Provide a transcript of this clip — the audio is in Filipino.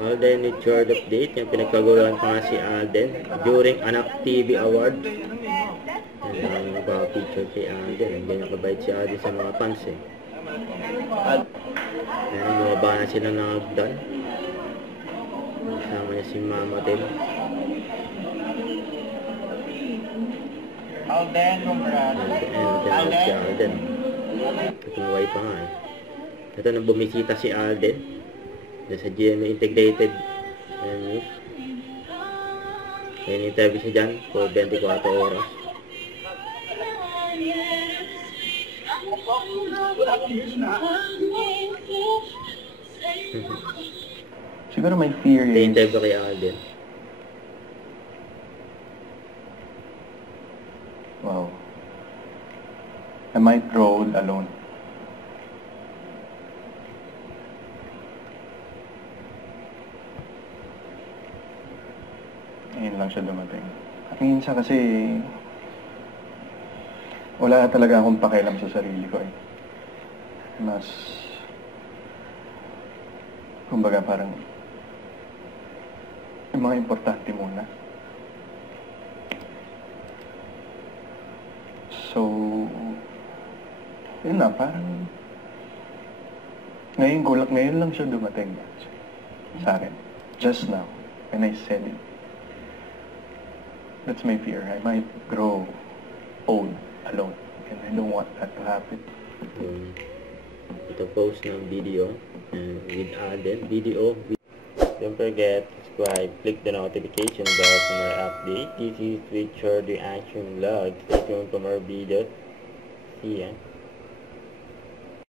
Alden with short update. Yung pinagkaguluhan pa nga si Alden during Anak TV Award. Yan ang picture si Alden. Ganyan kabait si Alden sa mga fans eh. Yan, bumaba na sila ng hagdan. Kasama niya si Mama din. Alden, congrats. Alden si Alden. Tumuway pa nga eh. Ito nang bumisita si Alden sa GMA Integrated News. Kaya ni-interview siya dyan for 24 oras. Siguro may fear is... Na-interview kay Alden. Wow. I might grow old alone. Ngayon lang siya dumating. At minsan kasi wala talaga akong pakialam sa sarili ko eh. Mas kumbaga parang yung mga importante muna. So, yun na, parang ngayon lang siya dumating sa akin. Just now, when I said it. That's my fear. I might grow old alone. And I don't want that to happen. Ito post ng video with Alden. Don't forget to subscribe. Click the notification bell for more update. This is Richard the Action Vlog. Stay tuned for more videos. See ya.